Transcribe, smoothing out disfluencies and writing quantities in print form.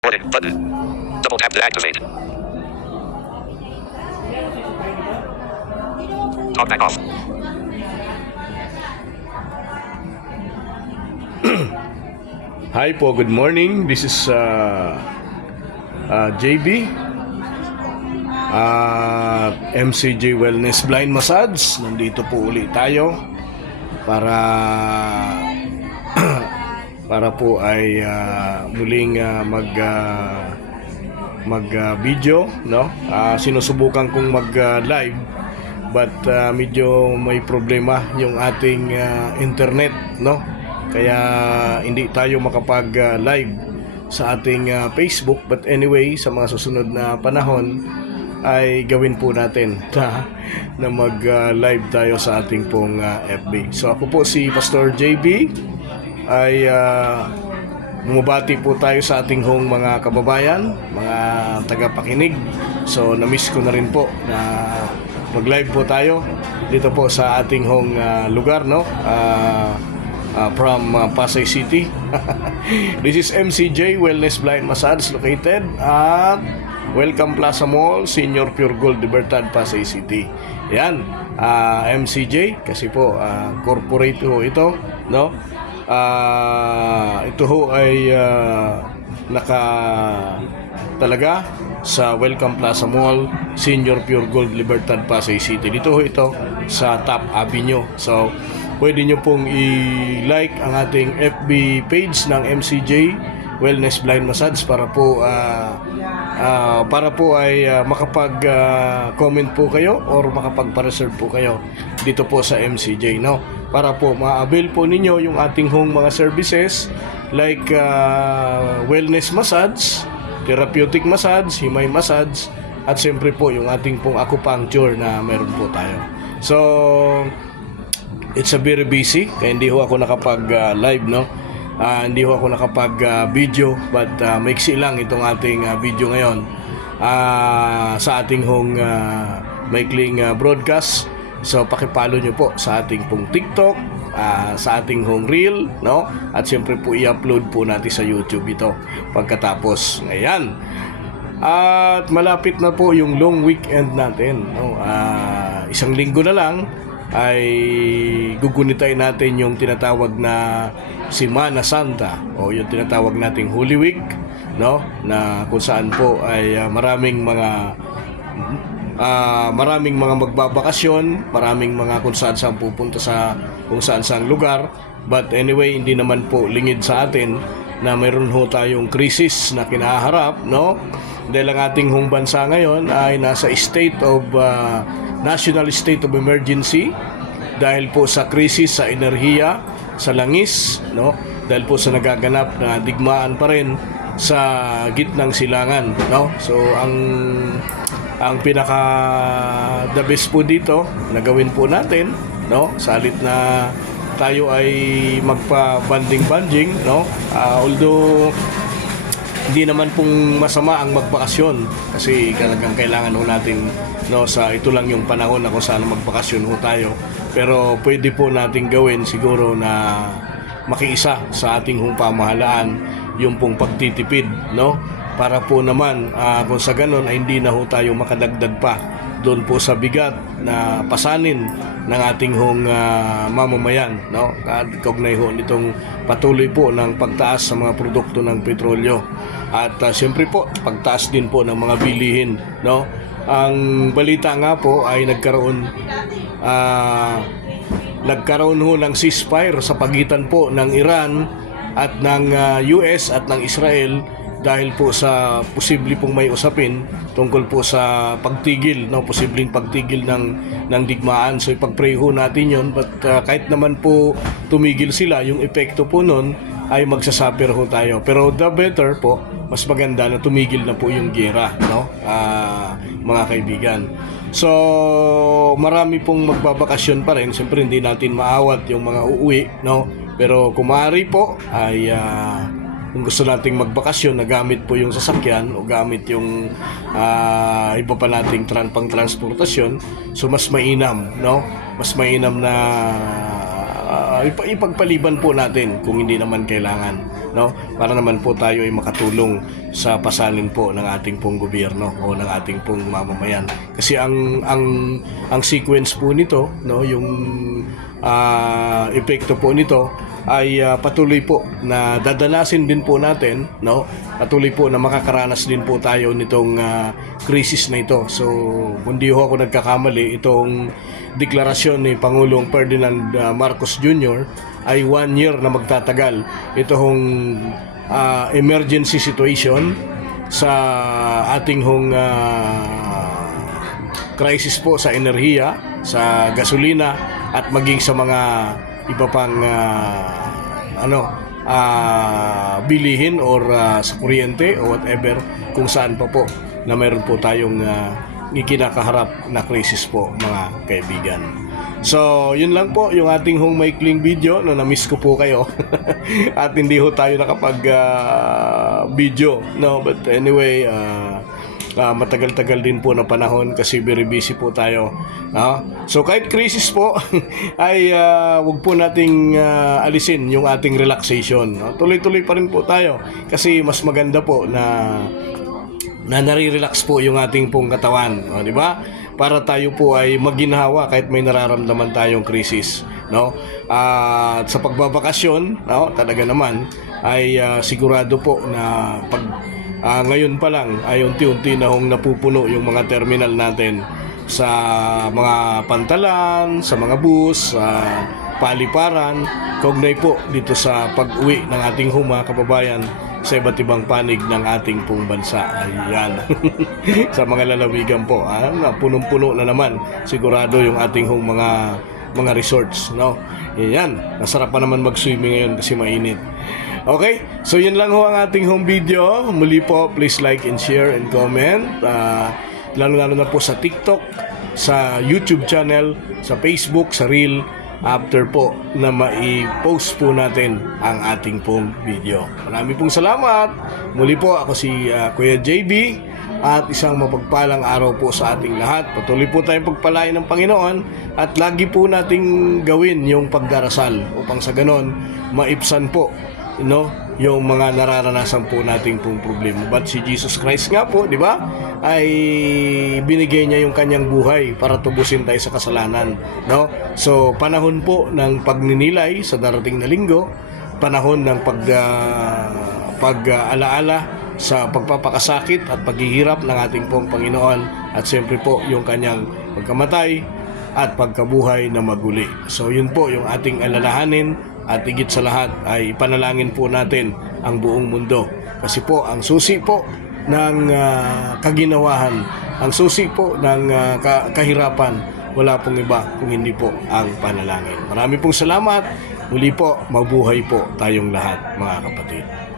Recording button. Double tap to activate. Talk back off. Hi po, good morning. This is JB, MCJ Wellness Blind Massage. Nandito po ulit tayo para para po ay muling mag video, no? Sinusubukan kong mag live but medyo may problema yung ating internet, no? Kaya hindi tayo makapag live sa ating Facebook, but anyway, sa mga susunod na panahon ay gawin po natin na mag live tayo sa ating pong FB. So ako po si Pastor JB, ay bumabati po tayo sa ating hong mga kababayan, mga tagapakinig. So na-miss ko na rin po na mag-live po tayo dito po sa ating hong lugar, no? From Pasay City. This is MCJ Wellness Blind Massage located at Welcome Plaza Mall, Senior Pure Gold, Libertad, Pasay City. Yan, MCJ kasi po corporate ho ito, no? Ito ho ay naka talaga sa Welcome Plaza Mall, Senior Pure Gold, Libertad, Pasay City. Dito ho ito sa Top Avenue. So pwede nyo pong i-like ang ating FB page ng MCJ Wellness Blind Massage para po ay makapag-comment po kayo or makapag-reserve po kayo dito po sa MCJ, no? Para po ma-avail po ninyo yung ating hong mga services like wellness massage, therapeutic massage, himay massage, at siyempre po yung ating pong acupuncture na meron po tayo. So it's a very busy kaya hindi ho ako nakapag live, no? Hindi ho ako nakapag video, but maiksi lang itong ating video ngayon sa ating hong maikling broadcast. So pakipalo nyo po sa ating pong TikTok, sa ating hong reel, no? At siyempre po i-upload po natin sa YouTube ito pagkatapos. Ayan. At malapit na po yung long weekend natin, no? Isang linggo na lang ay gugunitay natin yung tinatawag na Semana Santa o yung tinatawag nating Holy Week, no? Na kung saan po ay maraming mga magbabakasyon, maraming mga kung saan pupunta sa kung saan lugar. But anyway, hindi naman po lingid sa atin na mayroon ho tayong krisis na kinaharap, no? Dahil ang ating hong bansa ngayon ay nasa national state of emergency dahil po sa krisis sa enerhiya, sa langis, no? Dahil po sa nagaganap na digmaan pa rin sa gitnang silangan, no? So ang pinaka the best po dito na gawin po natin, no? Salit na tayo ay magpa-banding-banding, no? Although hindi naman pong masama ang magbakasyon kasi talagang kailangan ho natin, no, sa ito lang yung panahon na kung saan magbakasyon ho tayo. Pero pwede po nating gawin siguro na makiisa sa ating hong pamahalaan yung pong pagtitipid, no? Para po naman kung sa ganun ay hindi na ho tayo makadagdag pa doon po sa bigat na pasanin ng ating hong mamamayan, no? Kaugnay ho nitong patuloy po ng pagtaas sa mga produkto ng petrolyo at siyempre po pagtaas din po ng mga bilihin, no? Ang balita nga po ay nagkaroon ho ng ceasefire sa pagitan po ng Iran at ng US at ng Israel dahil po sa posible pong may usapin tungkol po sa pagtigil, no, posibleng pagtigil ng digmaan. So ipag-pray ho natin yon, but kahit naman po tumigil sila, yung epekto po nun ay magsasuffer ho tayo. Pero the better po, mas maganda na tumigil na po yung giyera, no? Mga kaibigan. So marami pong magbabakasyon pa rin. Siyempre hindi natin maawat yung mga uuwi, no? Pero kung maaari po ay kung gusto nating magbakasyon na gamit po yung sasakyan o gamit yung iba pa nating pang transportasyon, so mas mainam, no? Mas mainam na ipagpaliban po natin kung hindi naman kailangan, no? Para naman po tayo ay makatulong sa pasalin po ng ating pong gobyerno o ng ating pong mamamayan. Kasi ang sequence po nito, no, yung epekto po nito ay patuloy po na dadanasin din po natin, no? Patuloy po na makakaranas din po tayo nitong krisis na ito. So, hindi ho ako nagkakamali, itong deklarasyon ni Pangulong Ferdinand Marcos Jr. ay 1 year na magtatagal. Ito hong emergency situation sa ating hong crisis po sa enerhiya, sa gasolina at maging sa mga iba pang bilihin or sa kuryente o whatever kung saan pa po na mayroon po tayong ikinakaharap na krisis po, mga kaibigan. So, yun lang po yung ating hong maikling video. No, na-miss ko po kayo at hindi ho tayo nakapag video, no? But anyway, matagal-tagal din po na panahon kasi very busy po tayo, no? So kahit crisis po ay wag po nating alisin yung ating relaxation, no? Tuloy-tuloy pa rin po tayo kasi mas maganda po na nare-relax po yung ating pong katawan, no? Di ba? Para tayo po ay maginhawa kahit may nararamdaman tayong krisis, no? At sa pagbabakasyon, no, talaga naman ay sigurado po na pag ngayon pa lang ay unti-unti na hong napupuno yung mga terminal natin sa mga pantalan, sa mga bus, sa paliparan, kaugnay po dito sa pag-uwi ng ating mga kababayan sa iba't ibang panig ng ating pong bansa. Ayan. Sa mga lalawigan po, punong-puno na naman sigurado yung ating mga resorts, no? Ayan, masarap pa naman mag-swimming ngayon kasi mainit. Okay, so yun lang ho ang ating home video. Muli po, please like and share and comment. Lalo-lalo na po sa TikTok, sa YouTube channel, sa Facebook, sa Reel, after po na mai-post po natin ang ating pong video. Marami pong salamat. Muli po, ako si Kuya JB at isang mapagpalang araw po sa ating lahat. Patuloy po tayong pagpalain ng Panginoon at lagi po nating gawin yung pagdarasal upang sa ganon maipsan po, yung mga nararanasan po nating pong problema. But si Jesus Christ nga po, di ba, ay binigay niya yung kanyang buhay para tubusin tayo sa kasalanan, no? So, panahon po ng pagninilay sa darating na linggo, panahon ng pag-alaala sa pagpapakasakit at paghihirap ng ating pong Panginoon at siyempre po yung kanyang pagkamatay at pagkabuhay na maguli. So, yun po yung ating alalahanin. At higit sa lahat ay panalangin po natin ang buong mundo. Kasi po ang susi po ng kaginawahan, ang susi po ng kahirapan, wala pong iba kung hindi po ang panalangin. Marami pong salamat. Muli po, mabuhay po tayong lahat, mga kapatid.